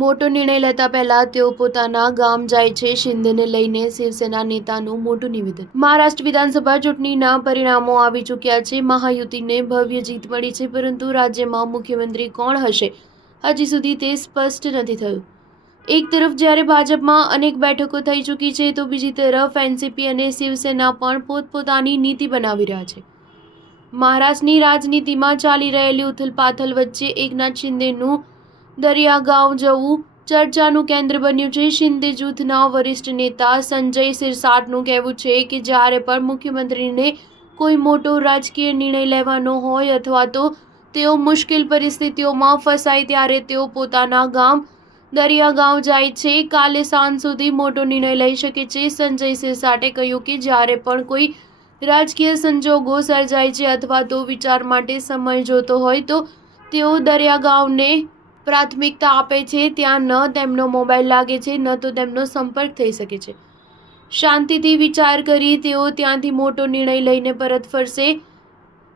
મોટો નિર્ણય લેતા પહેલા તેઓ પોતાના ગામ જાય છે. શિંદેને લઈને શિવસેના નેતાનું મોટું નિવેદન. મહારાષ્ટ્ર વિધાનસભા ચૂંટણીના પરિણામો આવી ચૂક્યા છે. મહાયુતિને ભવ્ય જીત મળી છે, પરંતુ રાજ્યમાં મુખ્યમંત્રી કોણ હશે હજી સુધી તે સ્પષ્ટ નથી થયું. એક તરફ જ્યારે ભાજપમાં અનેક બેઠકો થઈ ચૂકી છે, તો બીજી તરફ એનસીપી અને શિવસેના પણ પોતપોતાની નીતિ બનાવી રહ્યા છે. મહારાષ્ટ્રની રાજનીતિમાં ચાલી રહેલી ઉથલપાથલ વચ્ચે એકનાથ શિંદેનું દરિયાગાંવ જવું ચર્ચાનું કેન્દ્ર બન્યું છે. શિંદે જૂથના વરિષ્ઠ નેતા સંજય સિરસાટનું કહેવું છે કે જ્યારે પણ મુખ્યમંત્રીને કોઈ મોટો રાજકીય નિર્ણય લેવાનો હોય અથવા તો તેઓ મુશ્કેલ પરિસ્થિતિઓમાં ફસાય ત્યારે તેઓ પોતાના ગામ દરિયાગાંવ જાય છે. કાલે સાંજ સુધી મોટો નિર્ણય લઈ શકે છે. સંજય સિરસાટે કહ્યું કે જ્યારે પણ કોઈ રાજકીય સંજોગો સર્જાય છે અથવા તો વિચાર માટે સમય જોતો હોય તો તેઓ દરિયાગાંવને પ્રાથમિકતા આપે છે. ત્યાં ન તેમનો મોબાઈલ લાગે છે, ન તો તેમનો સંપર્ક થઈ શકે છે. શાંતિથી વિચાર કરી તેઓ ત્યાંથી મોટો નિર્ણય લઈને પરત ફરશે.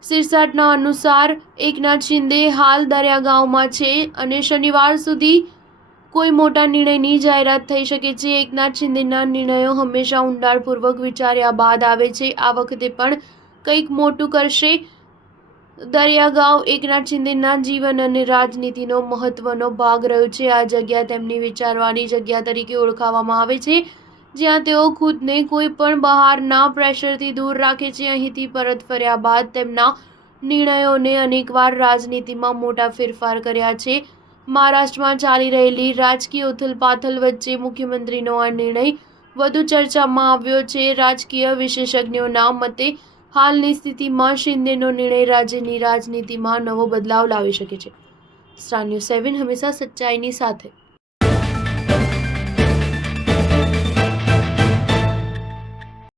સિરસાટના અનુસાર એકનાથ શિંદે હાલ દરિયાગાંવમાં છે અને શનિવાર સુધી કોઈ મોટા નિર્ણયની જાહેરાત થઈ શકે છે. એકનાથ શિંદેના નિર્ણયો હંમેશા ઊંડાણપૂર્વક વિચાર્યા બાદ આવે છે. આ વખતે પણ કંઈક મોટું કરશે. દરિયાગાંવ એકનાથ શિંદેના જીવન અને રાજનીતિનો મહત્વનો ભાગ રહ્યો છે. આ જગ્યા તેમની વિચારવાની જગ્યા તરીકે ઓળખવામાં આવે છે, જ્યાં તેઓ ખુદને કોઈ પણ બહારના પ્રેશરથી દૂર રાખે છે. અહીંથી પરત ફર્યા બાદ તેમના નિર્ણયોને અનેકવાર રાજનીતિમાં મોટા ફેરફાર કર્યા છે. મહારાષ્ટ્રમાં ચાલી રહેલી રાજકીય ઉથલપાથલ વચ્ચે મુખ્યમંત્રીનો આ નિર્ણય વધુ ચર્ચામાં આવ્યો છે. રાજકીય વિશેષજ્ઞોના મતે હાલની સ્થિતિમાં શિંદેનો નિર્ણય રાજ્યની રાજનીતિમાં નવો બદલાવ લાવી શકે છે. સ્ટાર ન્યૂઝ 7 હંમેશા સચ્ચાઈની સાથે.